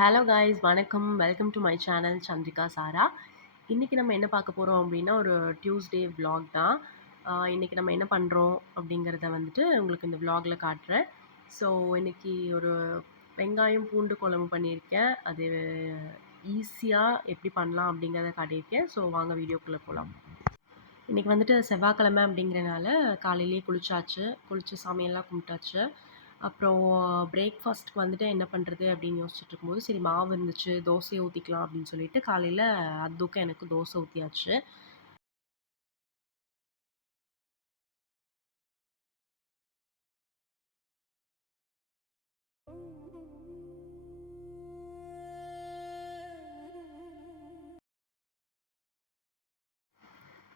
Hello guys வணக்கம். Welcome to my channel Chandrika Sara. இன்னைக்கு நம்ம என்ன பார்க்க போறோம் அப்படின்னா, ஒரு டியூஸ்டே விளாக் தான். இன்னைக்கு நம்ம என்ன பண்றோம் அப்படிங்கிறத வந்துட்டு உங்களுக்கு இந்த விளாக்ல காட்டுறேன். ஸோ இன்னைக்கு ஒரு வெங்காயம் பூண்டு குழம்பு பண்ணியிருக்கேன். அது ஈஸியா எப்படி பண்ணலாம் அப்படிங்கிறத காட்டியிருக்கேன். ஸோ வாங்க வீடியோக்குள்ள போலாம். இன்னைக்கு வந்துட்டு செவ்வாய்க்கிழமை அப்படிங்கிறனால காலையிலேயே குளிச்சாச்சு. குளிச்சு சாமியெல்லாம் கும்பிட்டாச்சு. அப்புறம் பிரேக்ஃபாஸ்ட்டுக்கு வந்துட்டு என்ன பண்ணுறது அப்படின்னு யோசிச்சுட்டு இருக்கும்போது, சரி மாவு இருந்துச்சு, தோசையை ஊற்றிக்கலாம் அப்படின்னு சொல்லிட்டு காலையில் அதுக்கும் எனக்கு தோசை ஊற்றியாச்சு.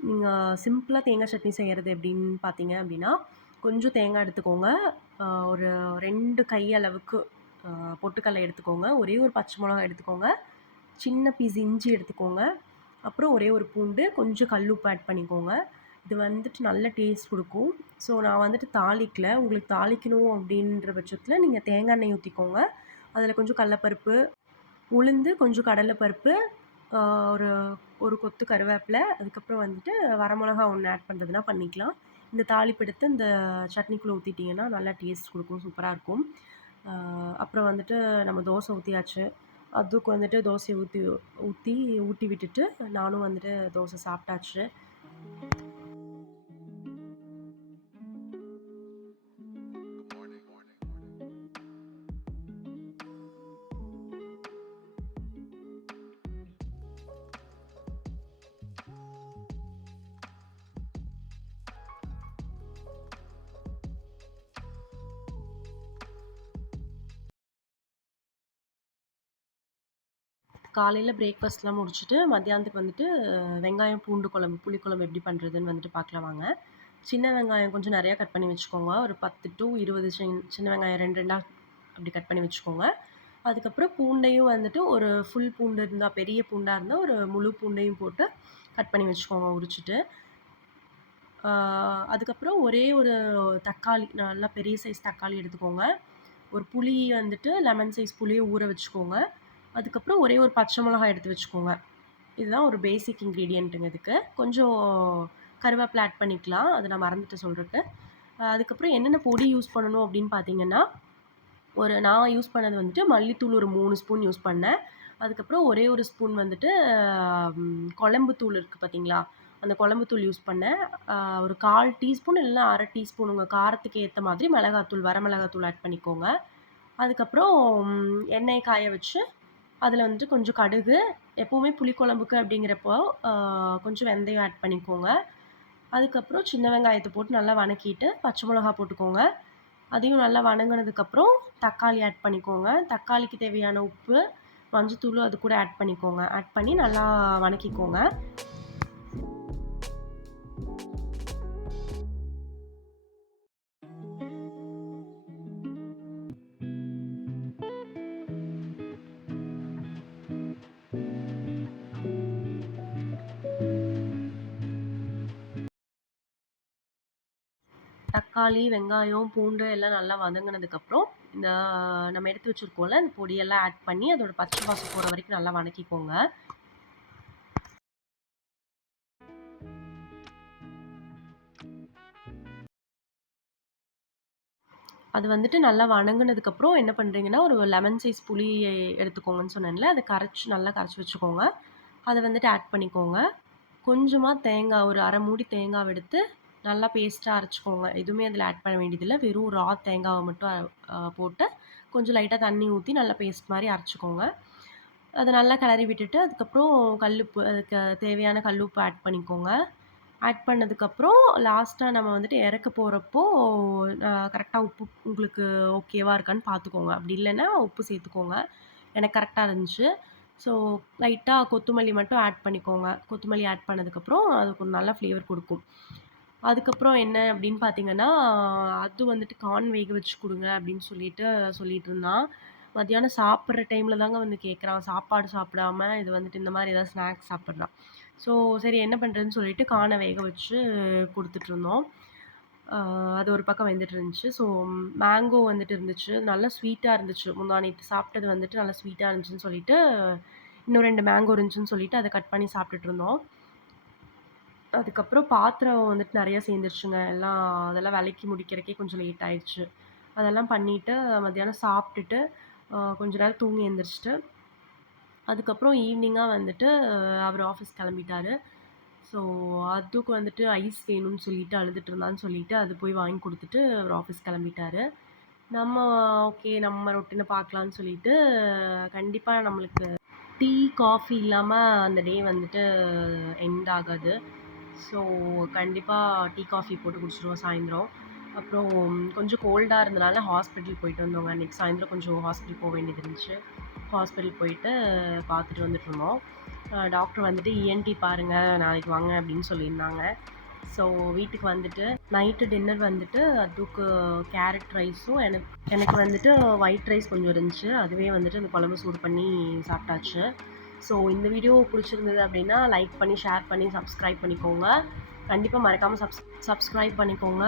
நீங்கள் சிம்பிளாக தேங்காய் சட்னி செய்கிறது எப்படின்னு பார்த்தீங்க அப்படின்னா, கொஞ்சம் தேங்காய் எடுத்துக்கோங்க. ஒரு 2 கை அளவுக்கு பொட்டுக்கடலை எடுத்துக்கோங்க. ஒரே ஒரு பச்சை மிளகாய் எடுத்துக்கோங்க. சின்ன பீஸ் இஞ்சி எடுத்துக்கோங்க. அப்புறம் ஒரே ஒரு பூண்டு, கொஞ்சம் கல்லுப்பு ஆட் பண்ணிக்கோங்க. இது வந்துட்டு நல்ல டேஸ்ட் குடுக்கும். ஸோ நான் வந்துட்டு தாளிக்கல. உங்களுக்கு தாளிக்கணும் அப்படின்ற பட்சத்தில நீங்க தேங்காய் எண்ணெய் ஊத்திக்கோங்க. அதில கொஞ்சம் கடலப்பருப்பு, உளுந்து, கொஞ்சம் கடலைப்பருப்பு, ஆ ஒரு ஒரு கொத்து கருவேப்பில, அதுக்கப்புறம் வந்துட்டு வரமிளகா 1 ஆட் பண்ணுறதுனா பண்ணிக்கலாம். இந்த தாளிப்பு எடுத்து இந்த சட்னிக்குள்ள ஊத்திட்டீங்கன்னா, நல்லா டேஸ்ட் குடுக்கும். சூப்பரா இருக்கும். ஆ அப்புறம் வந்துட்டு நம்ம தோசை ஊத்தியாச்சு. அதுக்கு வந்துட்டு தோசைய ஊத்தி ஊட்டி விட்டுட்டு, நானும் வந்துட்டு தோசை சாப்பிட்டாச்சு. காலையில பிரேக்ஃபாஸ்ட்லாம் முடிச்சுட்டு, மத்தியானத்துக்கு வந்துட்டு வெங்காயம் பூண்டு குழம்பு, புளிக்குழம்பு எப்படி பண்ணுறதுன்னு வந்துட்டு பார்க்கலாம் வாங்க. சின்ன வெங்காயம் கொஞ்சம் நெறையா கட் பண்ணி வச்சுக்கோங்க. ஒரு 10 டூ 20 சின்ன வெங்காயம் 2, 2ஆ அப்படி கட் பண்ணி வச்சுக்கோங்க. அதுக்கப்புறம் பூண்டையும் வந்துட்டு ஒரு ஃபுல் பூண்டு இருந்தா, பெரிய பூண்டா இருந்தா ஒரு முழு பூண்டையும் போட்டு கட் பண்ணி வச்சுக்கோங்க உரிச்சுட்டு. அதுக்கப்புறம் ஒரே ஒரு தக்காளி, நல்லா பெரிய சைஸ் தக்காளி எடுத்துக்கோங்க. ஒரு புளி வந்துட்டு லெமன் சைஸ் புளிய ஊற வச்சுக்கோங்க. அதுக்கப்புறம் ஒரே ஒரு பச்சை மிளகாய் எடுத்து வச்சுக்கோங்க. இதுதான் ஒரு பேசிக் இன்கிரீடியன்ட்டுங்க இதுக்கு. கொஞ்சம் கருவேப்பில ஆட் பண்ணிக்கலாம். அது நான் மறந்துட்டேன் சொல்றக்கு. அதுக்கப்புறம் என்னென்ன பொடி யூஸ் பண்ணணும் அப்படின்னு பார்த்தீங்கன்னா, நான் யூஸ் பண்ணது வந்துட்டு மல்லித்தூள் ஒரு 3 ஸ்பூன் யூஸ் பண்ணேன். அதுக்கப்புறம் ஒரே ஒரு ஸ்பூன் வந்துட்டு குழம்பு தூள் இருக்கு பார்த்தீங்களா? அந்த குழம்பு தூள் யூஸ் பண்ணேன். ஒரு 1/4 டீஸ்பூன் இல்லன்னா 1/2 டீஸ்பூன் உங்க காரத்துக்கு ஏத்த மாதிரி மிளகாத்தூள், வரமிளகாத்தூள் ஆட் பண்ணிக்கோங்க. அதுக்கப்புறம் எண்ணெய் காய வச்சு, அதில வந்துட்டு கொஞ்சம் கடுகு, எப்பவுமே புளிக்குழம்புக்கு அப்படிங்கிறப்போ கொஞ்சம் வெந்தயம் ஆட் பண்ணிக்கோங்க. அதுக்கப்புறம் சின்ன வெங்காயத்த போட்டு நல்லா வணக்கிட்டு, பச்சை மிளகா போட்டுக்கோங்க. அதையும் நல்லா வணங்குனதுக்கப்புறம் தக்காளி ஆட் பண்ணிக்கோங்க. தக்காளிக்கு தேவையான உப்பு, மஞ்சத்தூளு அது கூட ஆட் பண்ணிக்கோங்க. ஆட் பண்ணி நல்லா வணக்கிக்கோங்க. தக்காளி, வெங்காயம், பூண்டு எல்லாம் நல்லா வதங்குனதுக்கப்புறம், இந்த நம்ம எடுத்து வச்சிருக்கோம்ல, இந்த பொடியெல்லாம் ஆட் பண்ணி அதோட பச்சை வாசம் போற வரைக்கும் நல்லா வணக்கிக்கோங்க. அது வந்துட்டு நல்லா வணங்குனதுக்கப்புறம் என்ன பண்றீங்கன்னா, ஒரு லெமன் சைஸ் புளி எடுத்துக்கோங்கன்னு சொன்னேன்ல, அத நல்லா கரைச்சு வச்சுக்கோங்க. அத வந்துட்டு ஆட் பண்ணிக்கோங்க. கொஞ்சமா தேங்காய், ஒரு 1/2 மூடி தேங்காவ எடுத்து நல்லா பேஸ்ட்டா அரைச்சுக்கோங்க. எதுவுமே அதில ஆட் பண்ண வேண்டியதில்ல. வெறும் தேங்காவ மட்டும் போட்டு கொஞ்சம் லைட்டா தண்ணி ஊத்தி நல்லா பேஸ்ட் மாரி அரைச்சுக்கோங்க. அத நல்லா கிளறி விட்டுட்டு, அதுக்கப்புறம் கல்லுப்பு, அதுக்கு தேவையான கல்லுப்பு ஆட் பண்ணிக்கோங்க. ஆட் பண்ணதுக்கப்புறம் லாஸ்ட்டா நம்ம வந்துட்டு இறக்க போறப்போ, கரெக்ட்டா உப்பு உங்களுக்கு ஓகேவா இருக்கான்னு பார்த்துக்கோங்க. அப்படி இல்லன்னா உப்பு சேர்த்துக்கோங்க. எனக்கு கரெக்ட்டா இருந்துச்சு. ஸோ லைட்டா கொத்தமல்லி மட்டும் ஆட் பண்ணிக்கோங்க. கொத்தமல்லி ஆட் பண்ணதுக்கப்புறம் அதுக்கு ஒரு நல்ல ஃப்ளேவர் குடுக்கும். அதுக்கப்புறம் என்ன அப்படின்னு பார்த்தீங்கன்னா, அது வந்துட்டு கார்ன் வேக வச்சு குடுங்க அப்படின்னு சொல்லிட்டு இருந்தான். மத்தியானம் சாப்பிடுற டைம்ல தாங்க வந்து கேட்குறான். சாப்பாடு சாப்பிடாம இது வந்துட்டு இந்த மாரி ஏதாவது ஸ்நாக்ஸ் சாப்பிடுறான். ஸோ சரி என்ன பண்றதுன்னு சொல்லிட்டு கார்ன வேக வச்சு குடுத்துட்டுருந்தோம். அ அது ஒரு பக்கம் வெந்துட்டு இருந்துச்சு. ஸோ மேங்கோ வந்துட்டு இருந்துச்சு. நல்லா ஸ்வீட்டா இருந்துச்சு. முந்தா நேத்து சாப்பிட்டது வந்துட்டு நல்லா ஸ்வீட்டா இருந்துச்சுன்னு சொல்லிட்டு, இன்னும் 2 மேங்கோ இருந்துச்சுன்னு சொல்லிட்டு, அத கட் பண்ணி சாப்பிட்டுட்டு இருந்தோம். அதுக்கப்புறம் பாத்திரம் வந்துட்டு நெறைய சேர்ந்துருச்சுங்க. அதெல்லாம் வெலக்கி முடிக்கிறதுக்கே கொஞ்சம் லேட் ஆயிருச்சு. அதெல்லாம் பண்ணிட்டு மத்தியானம் சாப்ட்டுட்டு, கொஞ்ச நேரம் தூங்கி எந்திரிச்சுட்டு, அதுக்கப்புறம் ஈவினிங்கா வந்துட்டு அவரு ஆஃபீஸ் கெளம்பிட்டாரு. ஸோ அதுக்கு வந்துட்டு ஐஸ் வேணும்னு சொல்லிட்டு அழுதுட்டு இருந்தான்னு சொல்லிட்டு, அது போய் வாங்கி குடுத்துட்டு அவரு ஆஃபீஸ் கெளம்பிட்டாரு. நம்ம ஓகே நம்ம ரொட்டீன பார்க்கலான்னு சொல்லிட்டு, கண்டிப்பா நம்மளுக்கு டீ, காஃபி இல்லாம அந்த டே வந்துட்டு எண்ட் ஆகாது. ஸோ கண்டிப்பா டீ, காஃபி போட்டு குடிச்சுருவோம் சாயந்தரம். அப்புறம் கொஞ்சம் கோல்டா இருந்தனால ஹாஸ்பிட்டல் போயிட்டு வந்தோங்க. அன்னைக்கு சாயந்தரம் கொஞ்சம் ஹாஸ்பிட்டல் போ வேண்டியது இருந்துச்சு. ஹாஸ்பிட்டல் போயிட்டு பார்த்துட்டு வந்துட்டுருந்தோம். டாக்டர் வந்துட்டு இஎன்டி பாருங்க, நாளைக்கு வாங்க அப்படின்னு சொல்லியிருந்தாங்க. ஸோ வீட்டுக்கு வந்துட்டு நைட்டு டின்னர் வந்துட்டு அதுக்கு கேரட் ரைஸும் எனக்கு வந்துட்டு ஒயிட் ரைஸ் கொஞ்சம் இருந்துச்சு. அதுவே வந்துட்டு அந்த குழம்பு சூடு பண்ணி சாப்பிட்டாச்சு. ஸோ இந்த வீடியோ பிடிச்சிருந்தது அப்படின்னா லைக் பண்ணி, ஷேர் பண்ணி, சப்ஸ்கிரைப் பண்ணிக்கோங்க. கண்டிப்பா மறக்காம சப்ஸ்கிரைப் பண்ணிக்கோங்க.